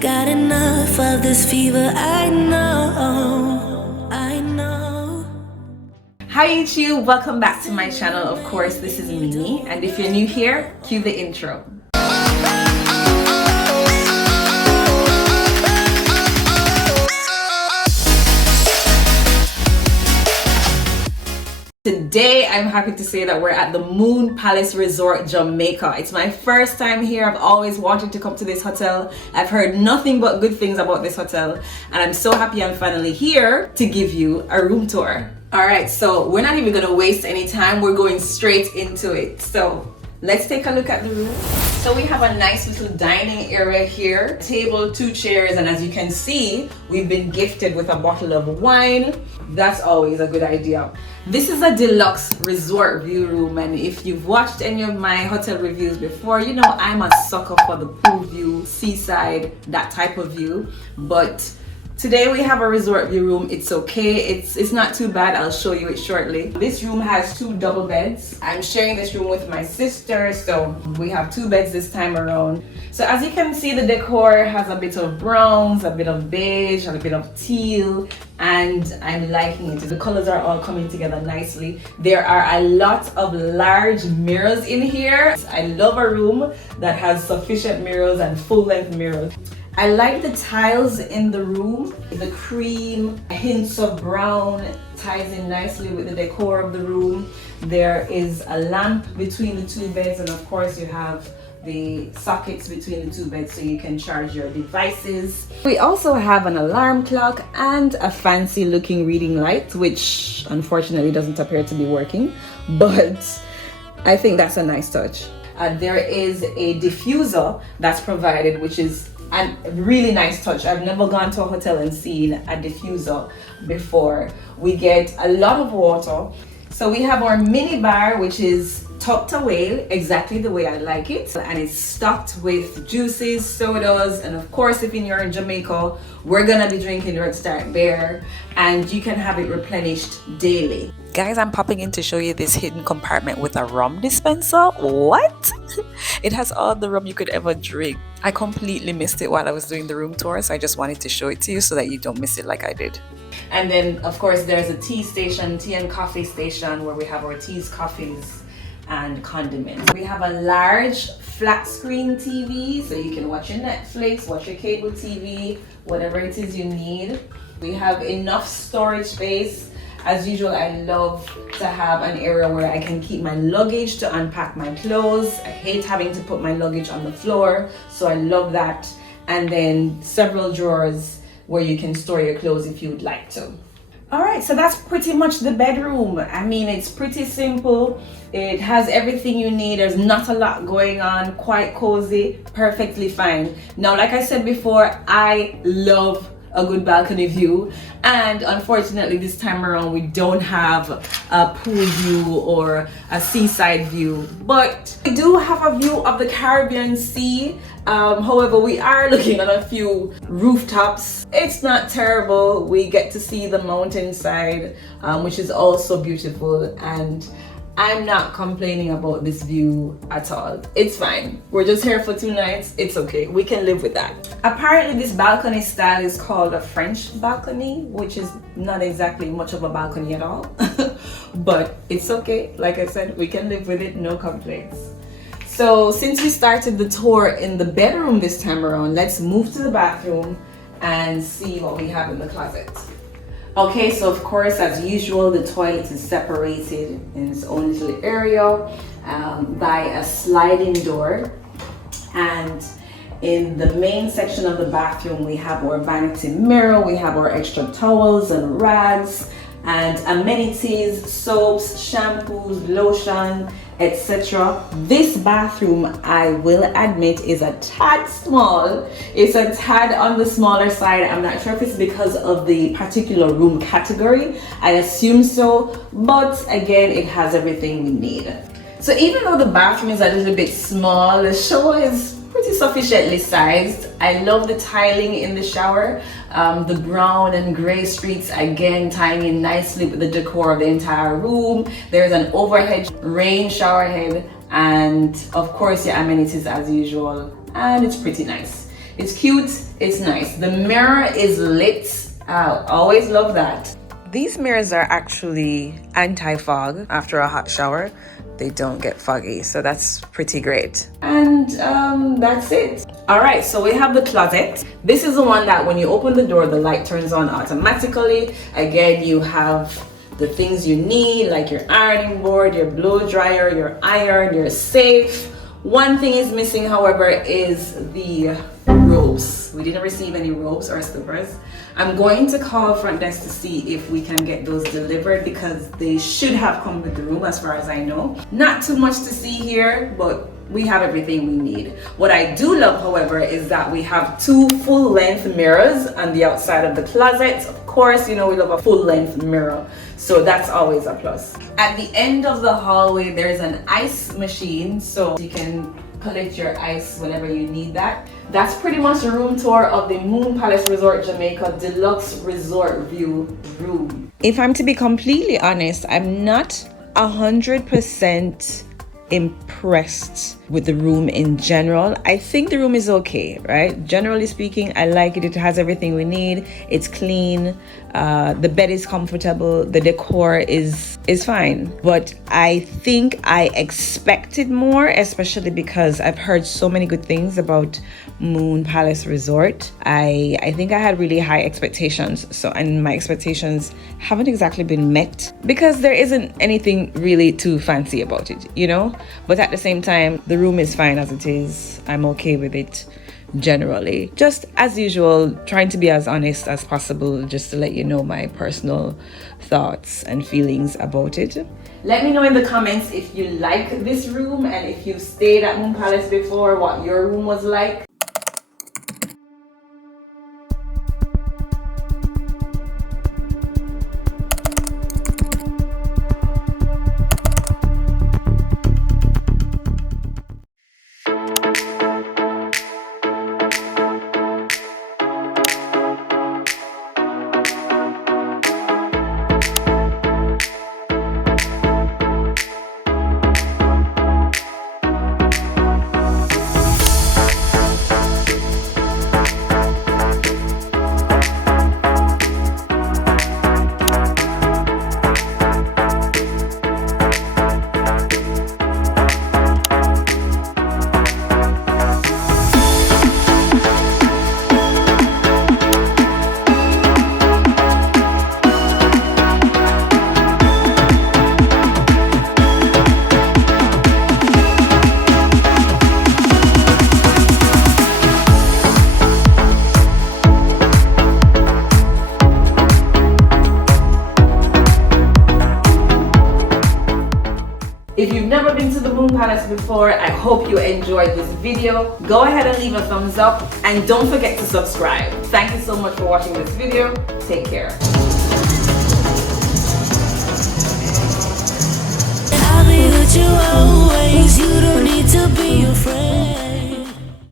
got enough of this fever, I know, I know. Hi YouTube, welcome back to my channel. Of course, this is me, and if you're new here, cue the intro. Today, I'm happy to say that we're at the Moon Palace Resort, Jamaica. It's my first time here. I've always wanted to come to this hotel. I've heard nothing but good things about this hotel, and I'm so happy I'm finally here to give you a room tour. All right, so we're not even gonna waste any time. We're going straight into it. So let's take a look at the room. So we have a nice little dining area here, table, 2 chairs, and as you can see, we've been gifted with a bottle of wine. That's always a good idea. This is a deluxe resort view room, and if you've watched any of my hotel reviews before, you know I'm a sucker for the pool view, seaside, that type of view. But today we have a resort view room. It's okay, it's not too bad. I'll show you it shortly. This room has 2 double beds. I'm sharing this room with my sister, so we have 2 beds this time around. So as you can see, the decor has a bit of browns, a bit of beige, and a bit of teal, and I'm liking it. The colors are all coming together nicely. There are a lot of large mirrors in here. I love a room that has sufficient mirrors and full-length mirrors. I like the tiles in the room. The cream, hints of brown ties in nicely with the decor of the room. There is a lamp between the 2 beds, and of course you have the sockets between the 2 beds so you can charge your devices. We also have an alarm clock and a fancy looking reading light, which unfortunately doesn't appear to be working, but I think that's a nice touch. There is a diffuser that's provided, which is a really nice touch. I've never gone to a hotel and seen a diffuser before. We get a lot of water. So we have our mini bar, which is tucked away exactly the way I like it, and it's stocked with juices, sodas, and of course if you're in Jamaica, we're gonna be drinking Red Star Bear, and you can have it replenished daily. Guys, I'm popping in to show you this hidden compartment with a rum dispenser. What? It has all the rum you could ever drink. I completely missed it while I was doing the room tour, so I just wanted to show it to you so that you don't miss it like I did. And then of course there's a tea station, tea and coffee station, where we have our teas, coffees, and condiments. We have a large flat screen TV, so you can watch your Netflix, watch your cable TV, whatever it is you need. We have enough storage space. As usual, I love to have an area where I can keep my luggage to unpack my clothes. I hate having to put my luggage on the floor, so I love that. And then several drawers where you can store your clothes if you would like to. All right, so that's pretty much the bedroom. I mean, it's pretty simple. It has everything you need. There's not a lot going on, quite cozy, perfectly fine. Now, like I said before, I love a good balcony view, and unfortunately this time around we don't have a pool view or a seaside view, but we do have a view of the Caribbean Sea. However, we are looking at a few rooftops. It's not terrible. We get to see the mountainside, which is also beautiful, and I'm not complaining about this view at all. It's fine. We're just here for 2 nights. It's okay. We can live with that. Apparently, this balcony style is called a French balcony, which is not exactly much of a balcony at all. But it's okay. Like I said, we can live with it. No complaints. So since we started the tour in the bedroom this time around, let's move to the bathroom and see what we have in the closet. Okay, so of course, as usual, the toilet is separated in its own little area by a sliding door. And in the main section of the bathroom, we have our vanity mirror, we have our extra towels and rags, and amenities, soaps, shampoos, lotion, etc. This bathroom, I will admit, is a tad small. It's a tad on the smaller side. I'm not sure if it's because of the particular room category. I assume so, but again, it has everything we need. So even though the bathroom is a little bit small, the shower is pretty sufficiently sized. I love the tiling in the shower. The brown and gray streaks again tying in nicely with the decor of the entire room. There's an overhead rain shower head, and of course your amenities as usual, and it's pretty nice. It's cute, it's nice. The mirror is lit. I always love that. These mirrors are actually anti-fog. After a hot shower, they don't get foggy, so that's pretty great. And that's it. All right, so we have the closet. This is the one that when you open the door, the light turns on automatically. Again, you have the things you need, like your ironing board, your blow dryer, your iron, your safe. One thing is missing, however, is the robes. We didn't receive any robes or slippers. I'm going to call front desk to see if we can get those delivered because they should have come with the room as far as I know. Not too much to see here, but we have everything we need. What I do love, however, is that we have 2 full-length mirrors on the outside of the closet. Of course, you know we love a full-length mirror, so that's always a plus. At the end of the hallway, there's an ice machine, so you can collect your ice whenever you need that. That's pretty much a room tour of the Moon Palace Resort Jamaica Deluxe Resort View room. If I'm to be completely honest, I'm not 100% impressed with the room in general. I think the room is okay, right? Generally speaking, I like it. It has everything we need. It's clean. The bed is comfortable. The decor is fine. But I think I expected more, especially because I've heard so many good things about Moon Palace Resort. I think I had really high expectations. And my expectations haven't exactly been met because there isn't anything really too fancy about it, you know? But at the same time, the room is fine as it is. I'm okay with it generally. Just as usual, trying to be as honest as possible, just to let you know my personal thoughts and feelings about it. Let me know in the comments if you like this room and if you stayed at Moon Palace before, what your room was like. If you've never been to the Moon Palace before, I hope you enjoyed this video. Go ahead and leave a thumbs up and don't forget to subscribe. Thank you so much for watching this video. Take care.